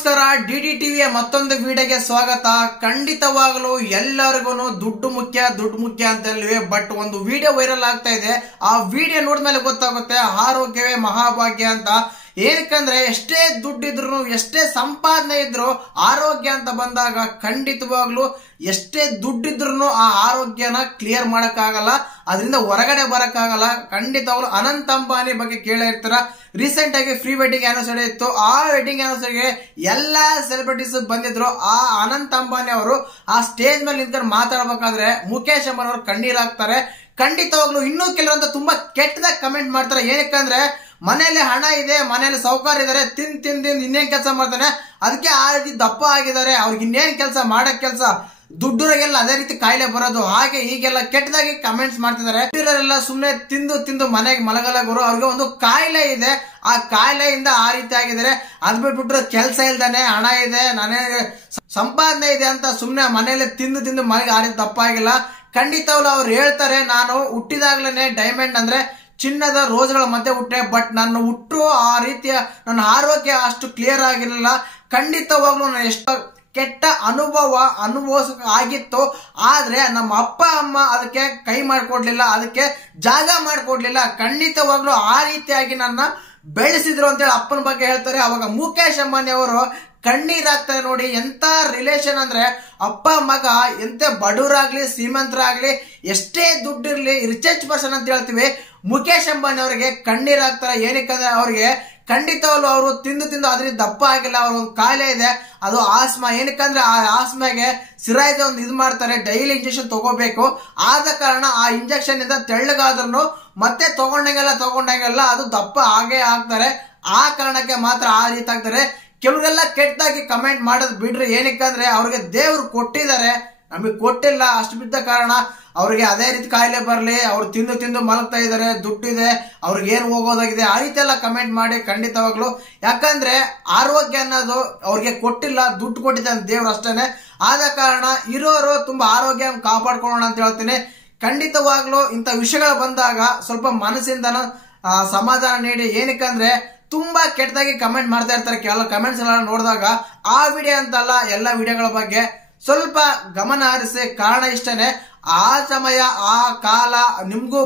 ನಮಸ್ಕಾರ ಡಿಡಿ ಟಿವಿಯ ಮತ್ತೊಂದು ವಿಡಿಯೋಗೆ ಸ್ವಾಗತ. ಖಂಡಿತವಾಗಲೂ ಎಲ್ಲರಿಗೂ ದುಡ್ಡು ಮುಖ್ಯ ಅಂತ ಹೇಳಿವೆ. ಬಟ್ ಒಂದು ವಿಡಿಯೋ ವೈರಲ್ ಆಗ್ತಾ ಇದೆ. ಆ ವಿಡಿಯೋ ನೋಡಿದ್ಮೇಲೆ ಗೊತ್ತಾಗುತ್ತೆ ಆರೋಗ್ಯವೇ ಮಹಾಭಾಗ್ಯ ಅಂತ. ಏನಕ್ಕಂದ್ರೆ ಎಷ್ಟೇ ದುಡ್ಡಿದ್ರು ಎಷ್ಟೇ ಸಂಪಾದನೆ ಇದ್ರು ಆರೋಗ್ಯ ಅಂತ ಬಂದಾಗ ಖಂಡಿತವಾಗ್ಲೂ ಎಷ್ಟೇ ದುಡ್ಡಿದ್ರು ಆ ಆರೋಗ್ಯನ ಕ್ಲಿಯರ್ ಮಾಡಕ್ಕಾಗಲ್ಲ, ಅದರಿಂದ ಹೊರಗಡೆ ಬರಕ್ಕಾಗಲ್ಲ. ಖಂಡಿತವಾಗ್ಲೂ ಅನಂತ್ ಅಂಬಾನಿ ಬಗ್ಗೆ ಕೇಳೇ ಇರ್ತಾರ. ರೀಸೆಂಟ್ ಆಗಿ ಫ್ರೀ ವೆಡ್ಡಿಂಗ್ ಆನಿವರ್ಸರಿ ಇತ್ತು. ಆ ವೆಡ್ಡಿಂಗ್ ಆನಿವರ್ಸರಿಗೆ ಎಲ್ಲಾ ಸೆಲೆಬ್ರಿಟೀಸ್ ಬಂದಿದ್ರು. ಆ ಅನಂತ್ ಅಂಬಾನಿ ಅವರು ಆ ಸ್ಟೇಜ್ ಮೇಲೆ ನಿಂತ್ಕೊಂಡು ಮಾತಾಡ್ಬೇಕಾದ್ರೆ ಮುಖೇಶ್ ಅಂಬಾನಿ ಅವರು ಕಣ್ಣೀರಾಗ್ತಾರೆ. ಖಂಡಿತವಾಗ್ಲೂ ಇನ್ನೂ ಕೆಲವರಂತ ತುಂಬಾ ಕೆಟ್ಟದಾಗ ಕಮೆಂಟ್ ಮಾಡ್ತಾರೆ. ಏನಕ್ಕಂದ್ರೆ ಮನೇಲಿ ಹಣ ಇದೆ, ಮನೇಲಿ ಸೌಕರ್ಯ ಇದಾರೆ, ತಿಂದು ಇನ್ನೇನ್ ಕೆಲಸ ಮಾಡ್ತಾನೆ, ಅದಕ್ಕೆ ಆ ರೀತಿ ದಪ್ಪ ಆಗಿದ್ದಾರೆ, ಅವ್ರಿಗೆ ಇನ್ನೇನ್ ಕೆಲಸ ಮಾಡಕ್ ಕೆಲಸ, ದುಡ್ಡೂರಿಗೆಲ್ಲ ಅದೇ ರೀತಿ ಕಾಯಿಲೆ ಬರೋದು, ಹಾಗೆ ಹೀಗೆಲ್ಲ ಕೆಟ್ಟದಾಗಿ ಕಮೆಂಟ್ಸ್ ಮಾಡ್ತಿದ್ದಾರೆ. ದುಡ್ಡಿರೋರೆಲ್ಲ ಸುಮ್ನೆ ತಿಂದು ಮನೆಗೆ ಮಲಗಲಾಗೋರು, ಅವ್ರಿಗೆ ಒಂದು ಕಾಯಿಲೆ ಇದೆ, ಆ ಕಾಯಿಲೆಯಿಂದ ಆ ರೀತಿ ಆಗಿದ್ದಾರೆ. ಅದ್ ಬಿಟ್ಬಿಟ್ರೆ ಕೆಲಸ ಇಲ್ದಾನೆ, ಹಣ ಇದೆ, ನಾನೇ ಸಂಪಾದನೆ ಇದೆ ಅಂತ ಸುಮ್ನೆ ಮನೇಲಿ ತಿಂದು ಮನೆಗೆ ಆ ರೀತಿ ದಪ್ಪ ಆಗಿಲ್ಲ. ಖಂಡಿತವಾಗ್ಲೂ ಅವ್ರು ಹೇಳ್ತಾರೆ, ನಾನು ಹುಟ್ಟಿದಾಗ್ಲೇನೆ ಡೈಮಂಡ್ ಅಂದ್ರೆ ಚಿನ್ನದ ರೋಜ್ಗಳ ಮಧ್ಯೆ ಹುಟ್ಟೆ, ಬಟ್ ನನ್ನ ಹುಟ್ಟು ಆ ರೀತಿಯ ನನ್ನ ಆರೋಗ್ಯ ಅಷ್ಟು ಕ್ಲಿಯರ್ ಆಗಿರಲಿಲ್ಲ. ಖಂಡಿತವಾಗ್ಲೂ ನಾನು ಎಷ್ಟು ಕೆಟ್ಟ ಅನುಭವಿಸ ಆಗಿತ್ತು. ಆದ್ರೆ ನಮ್ಮ ಅಪ್ಪ ಅಮ್ಮ ಅದಕ್ಕೆ ಕೈ ಮಾಡ್ಕೊಡ್ಲಿಲ್ಲ, ಅದಕ್ಕೆ ಜಾಗ ಮಾಡ್ಕೊಡ್ಲಿಲ್ಲ. ಖಂಡಿತವಾಗ್ಲೂ ಆ ರೀತಿಯಾಗಿ ನನ್ನ ಬೆಳೆಸಿದ್ರು ಅಂತೇಳಿ ಅಪ್ಪನ ಬಗ್ಗೆ ಹೇಳ್ತಾರೆ. ಅವಾಗ ಮುಖೇಶ್ ಅಂಬಾನಿ ಅವರು ಕಣ್ಣೀರಾಗ್ತಾರೆ. ನೋಡಿ ಎಂತ ರಿಲೇಷನ್ ಅಂದ್ರೆ ಅಪ್ಪ ಮಗ, ಎಂತ ಬಡವರಾಗ್ಲಿ ಶ್ರೀಮಂತರಾಗ್ಲಿ ಎಷ್ಟೇ ದುಡ್ಡಿರ್ಲಿ ರಿಚೆಸ್ಟ್ ಪರ್ಸನ್ ಅಂತ ಹೇಳ್ತೀವಿ, ಮುಖೇಶ್ ಅಂಬಾನಿ ಅವರಿಗೆ ಕಣ್ಣೀರಾಗ್ತಾರೆ. ಏನಕ್ಕಂದ್ರೆ ಅವ್ರಿಗೆ ಖಂಡಿತವಾಗ್ಲೂ ಅವರು ತಿಂದು ಅದ್ರಿಂದ ದಪ್ಪ ಆಗಿಲ್ಲ, ಅವ್ರ ಒಂದು ಕಾಯಿಲೆ ಇದೆ, ಅದು ಆಸ್ಮಾ. ಏನಕ್ಕಂದ್ರೆ ಆ ಆಸ್ಮಾಗೆ ಸಿರಾಯ್ದ ಒಂದು ಇದು ಮಾಡ್ತಾರೆ, ಡೈಲಿ ಇಂಜೆಕ್ಷನ್ ತಗೋಬೇಕು. ಆದ ಕಾರಣ ಆ ಇಂಜೆಕ್ಷನ್ ಇಂದ ತೆಳ್ಳಗಾದ್ರೂ ಮತ್ತೆ ತಗೊಂಡಂಗೆಲ್ಲ ಅದು ದಪ್ಪ ಆಗೇ ಆಗ್ತಾರೆ. ಆ ಕಾರಣಕ್ಕೆ ಮಾತ್ರ ಆ ರೀತಿ ಆಗ್ತಾರೆ. ಕೆಲವರೆಲ್ಲ ಕೆಟ್ಟದಾಗಿ ಕಮೆಂಟ್ ಮಾಡೋದು ಬಿಡ್ರಿ. ಏನಕ್ಕಂದ್ರೆ ಅವ್ರಿಗೆ ದೇವ್ರು ಕೊಟ್ಟಿದ್ದಾರೆ, ನಮಗೆ ಕೊಟ್ಟಿಲ್ಲ. ಅಷ್ಟು ಬಿದ್ದ ಕಾರಣ ಅವ್ರಿಗೆ ಅದೇ ರೀತಿ ಕಾಯಿಲೆ ಬರಲಿ, ಅವ್ರು ತಿಂದು ಮಲಗ್ತಾ ಇದಾರೆ, ದುಡ್ಡಿದೆ, ಅವ್ರಿಗೆ ಏನ್ ಹೋಗೋದಾಗಿದೆ, ಆ ರೀತಿ ಎಲ್ಲ ಕಮೆಂಟ್ ಮಾಡಿ ಖಂಡಿತವಾಗ್ಲು. ಯಾಕಂದ್ರೆ ಆರೋಗ್ಯ ಅನ್ನೋದು ಅವ್ರಿಗೆ ಕೊಟ್ಟಿಲ್ಲ, ದುಡ್ಡು ಕೊಟ್ಟಿದ್ದಾನೆ ದೇವ್ರು ಅಷ್ಟೇನೆ. ಆದ ಕಾರಣ ಇರೋರು ತುಂಬಾ ಆರೋಗ್ಯ ಕಾಪಾಡ್ಕೊಳ್ಳೋಣ ಅಂತ ಹೇಳ್ತೀನಿ. ಖಂಡಿತವಾಗ್ಲು ಇಂಥ ವಿಷಯಗಳು ಬಂದಾಗ ಸ್ವಲ್ಪ ಮನಸ್ಸಿಂದನ ಸಮಾಧಾನ ನೀಡಿ. ಏನಕ್ಕಂದ್ರೆ ತುಂಬಾ ಕೆಟ್ಟದಾಗಿ ಕಮೆಂಟ್ ಮಾಡ್ತಾ ಇರ್ತಾರೆ. ಕೆಲ ಕಮೆಂಟ್ಸ್ ಎಲ್ಲ ನೋಡಿದಾಗ ಆ ವಿಡಿಯೋ ಅಂತಲ್ಲ, ಎಲ್ಲ ವಿಡಿಯೋಗಳ ಬಗ್ಗೆ ಸ್ವಲ್ಪ ಗಮನ ಹರಿಸಿ. ಕಾರಣ ಇಷ್ಟನೇ, ಆ ಸಮಯ ಆ ಕಾಲ ನಿಮ್ಗೂ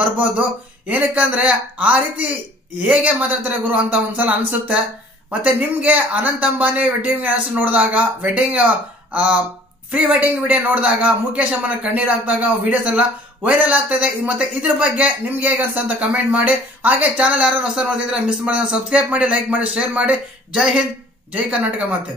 ಬರ್ಬೋದು. ಏನಕ್ಕಂದ್ರೆ ಆ ರೀತಿ ಹೇಗೆ ಮಾತಾಡ್ತಾರೆ ಗುರು ಅಂತ ಒಂದ್ಸಲ ಅನ್ಸುತ್ತೆ. ಮತ್ತೆ ನಿಮ್ಗೆ ಅನಂತ್ ಅಂಬಾನಿ ವೆಡ್ಡಿಂಗ್ ನೋಡಿದಾಗ, ಫ್ರೀ ವೆಡ್ಡಿಂಗ್ ವಿಡಿಯೋ ನೋಡಿದಾಗ ಮುಖೇಶ್ ಅಂಬಾನಿ ಕಣ್ಣೀರಾಗ್ದಾಗ ವಿಡಿಯೋಸ್ ಎಲ್ಲ ವೈರಲ್ ಆಗ್ತದೆ. ಮತ್ತೆ ಇದ್ರ ಬಗ್ಗೆ ನಿಮ್ಗೆ ಹೇಗೆ ಅನ್ಸುತ್ತೆ ಕಮೆಂಟ್ ಮಾಡಿ. ಹಾಗೆ ಚಾನಲ್ ಯಾರು ಹೊಸ ನೋಡಿದ್ರೆ ಮಿಸ್ ಮಾಡಿದ್ರೆ ಸಬ್ಸ್ಕ್ರೈಬ್ ಮಾಡಿ, ಲೈಕ್ ಮಾಡಿ, ಶೇರ್ ಮಾಡಿ. ಜೈ ಹಿಂದ್, ಜೈ ಕರ್ನಾಟಕ. ಮತ್ತೆ